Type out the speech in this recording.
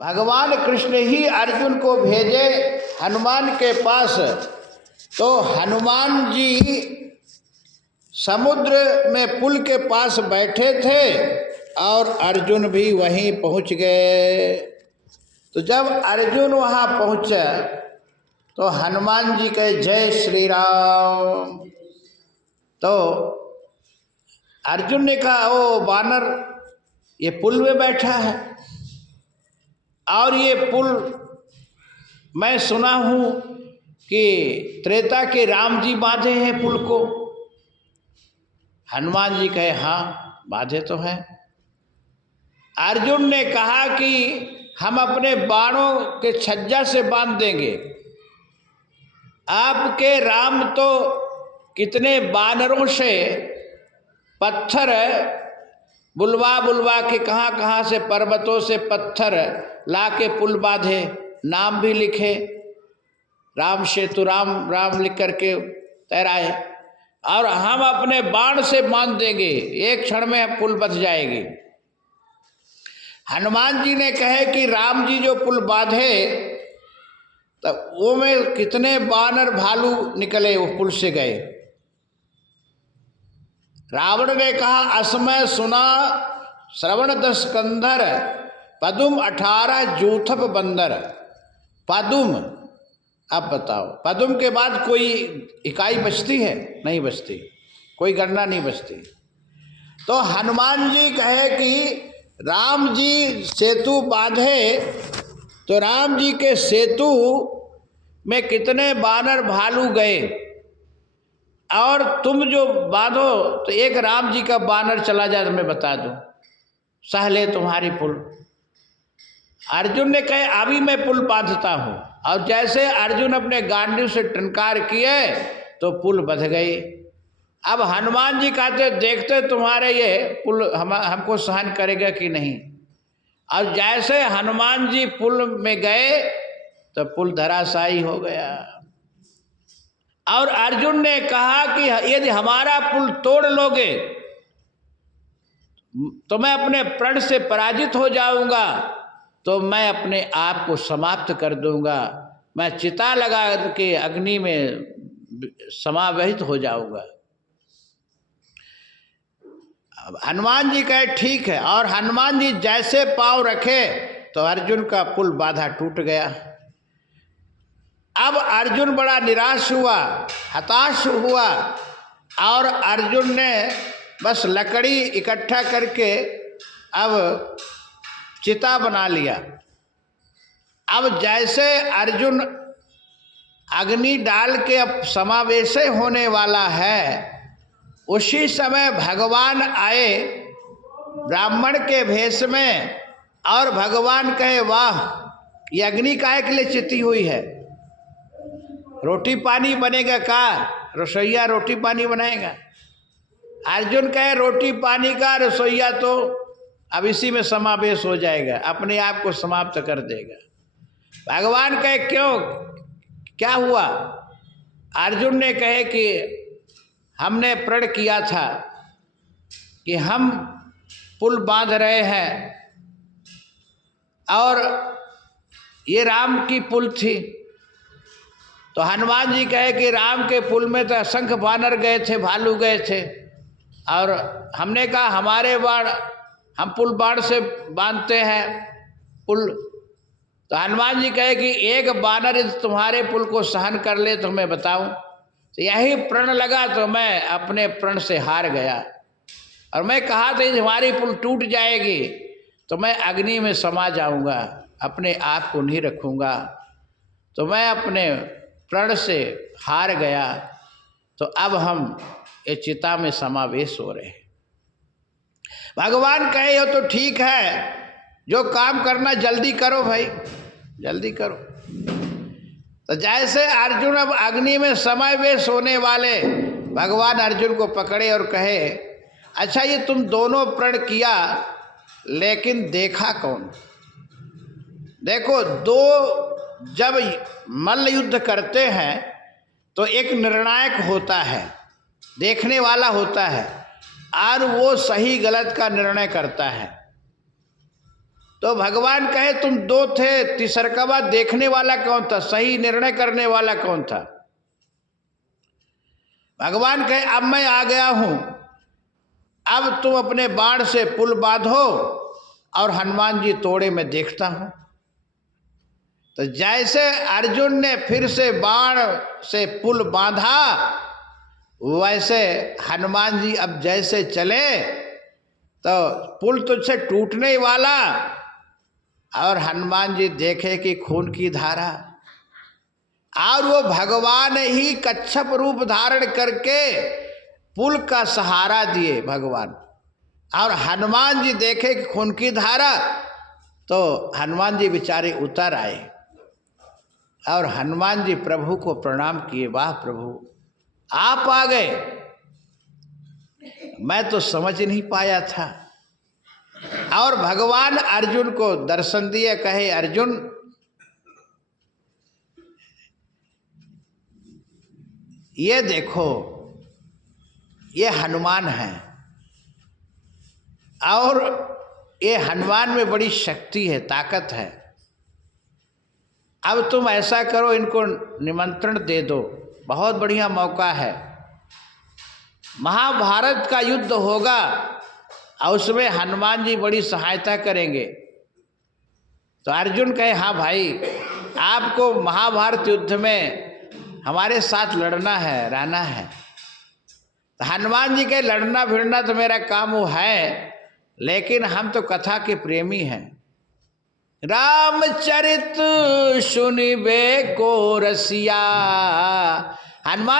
भगवान कृष्ण ही अर्जुन को भेजे हनुमान के पास। तो हनुमान जी समुद्र में पुल के पास बैठे थे और अर्जुन भी वहीं पहुंच गए। तो जब अर्जुन वहां पहुंचा तो हनुमान जी कहे जय श्री राम। तो अर्जुन ने कहा ओ बानर, ये पुल में बैठा है और ये पुल मैं सुना हूं कि त्रेता के राम जी बांधे हैं पुल को। हनुमान जी कहे हाँ बांधे तो हैं। अर्जुन ने कहा कि हम अपने बाणों के छज्जा से बांध देंगे। आपके राम तो कितने बानरों से पत्थर बुलवा बुलवा के कहाँ कहाँ से पर्वतों से पत्थर ला के पुल बांधे, नाम भी लिखे, राम सेतु राम राम लिख करके तैराए, और हम अपने बाण से बांध देंगे, एक क्षण में पुल बच जाएगी। हनुमान जी ने कहे कि राम जी जो पुल बांधे तब वो में कितने बानर भालू निकले, वो पुल से गए। रावण ने कहा असमय सुना श्रवण 10 कंधर, पदुम 18 जूथप बंदर। पदुम, अब बताओ पदुम के बाद कोई इकाई बचती है? नहीं बचती, कोई गणना नहीं बचती। तो हनुमान जी कहे कि राम जी सेतु बांधे तो राम जी के सेतु में कितने बानर भालू गए, और तुम जो बांधो तो एक राम जी का बानर चला जाए तो मैं बता दूं, सहले तुम्हारी पुल। अर्जुन ने कहे अभी मैं पुल बांधता हूं, और जैसे अर्जुन अपने गांडीव से टंकार किए तो पुल बंध गई। अब हनुमान जी कहते देखते तुम्हारे ये पुल हमको सहन करेगा कि नहीं। और जैसे हनुमान जी पुल में गए तो पुल धराशायी हो गया। और अर्जुन ने कहा कि यदि हमारा पुल तोड़ लोगे तो मैं अपने प्रण से पराजित हो जाऊंगा, तो मैं अपने आप को समाप्त कर दूंगा, मैं चिता लगा के अग्नि में समावेशित हो जाऊंगा। हनुमान जी कहे ठीक है, और हनुमान जी जैसे पांव रखे तो अर्जुन का पुल बाधा टूट गया। अब अर्जुन बड़ा निराश हुआ, हताश हुआ, और अर्जुन ने बस लकड़ी इकट्ठा करके अब चिता बना लिया। अब जैसे अर्जुन अग्नि डाल के अब समावेश होने वाला है, उसी समय भगवान आए ब्राह्मण के भेष में, और भगवान कहे वाह ये अग्नि काहे के लिए चिती हुई है, रोटी पानी बनेगा का, रसोईया रोटी पानी बनाएगा। अर्जुन कहे रोटी पानी का रसोईया तो अब इसी में समावेश हो जाएगा, अपने आप को समाप्त कर देगा। भगवान कहे क्यों, क्या हुआ? अर्जुन ने कहे कि हमने प्रण किया था कि हम पुल बांध रहे हैं, और ये राम की पुल थी। तो हनुमान जी कहे कि राम के पुल में तो असंख्य बानर गए थे, भालू गए थे, और हमने कहा हमारे बाण हम पुल बाण से बांधते हैं पुल। तो हनुमान जी कहे कि एक बानर यदि तुम्हारे पुल को सहन कर ले तो मैं बताऊं। तो यही प्रण लगा तो मैं अपने प्रण से हार गया, और मैं कहा था यदि हमारी पुल टूट जाएगी तो मैं अग्नि में समा जाऊंगा, अपने आप को नहीं रखूंगा। तो मैं अपने प्रण से हार गया, तो अब हम ये चिता में समावेश हो रहे हैं। भगवान कहे हो तो ठीक है, जो काम करना जल्दी करो भाई, जल्दी करो। तो जैसे अर्जुन अब अग्नि में समावेश होने वाले, भगवान अर्जुन को पकड़े और कहे अच्छा ये तुम दोनों प्रण किया, लेकिन देखा कौन? देखो दो जब मल्ल युद्ध करते हैं तो एक निर्णायक होता है, देखने वाला होता है, और वो सही गलत का निर्णय करता है। तो भगवान कहे तुम दो थे, तीसरकवा देखने वाला कौन था, सही निर्णय करने वाला कौन था? भगवान कहे अब मैं आ गया हूं, अब तुम अपने बाण से पुल बांधो और हनुमान जी तोड़े मैं देखता हूं। तो जैसे अर्जुन ने फिर से बाण से पुल बांधा, वैसे हनुमान जी अब जैसे चले तो पुल तुझसे टूटने वाला, और हनुमान जी देखे कि खून की धारा, और वो भगवान ही कच्छप रूप धारण करके पुल का सहारा दिए भगवान, और हनुमान जी देखे कि खून की धारा, तो हनुमान जी बेचारे उतर आए और हनुमान जी प्रभु को प्रणाम किए, वाह प्रभु आप आ गए, मैं तो समझ नहीं पाया था। और भगवान अर्जुन को दर्शन दिए, कहे अर्जुन ये देखो ये हनुमान है, और ये हनुमान में बड़ी शक्ति है, ताकत है। अब तुम ऐसा करो, इनको निमंत्रण दे दो, बहुत बढ़िया मौका है, महाभारत का युद्ध होगा और उसमें हनुमान जी बड़ी सहायता करेंगे। तो अर्जुन कहे हाँ भाई, आपको महाभारत युद्ध में हमारे साथ लड़ना है, रहना है। तो हनुमान जी के लड़ना भिड़ना तो मेरा काम वो है, लेकिन हम तो कथा के प्रेमी हैं। रामचरित सुनिबे को रसिया, हनुमान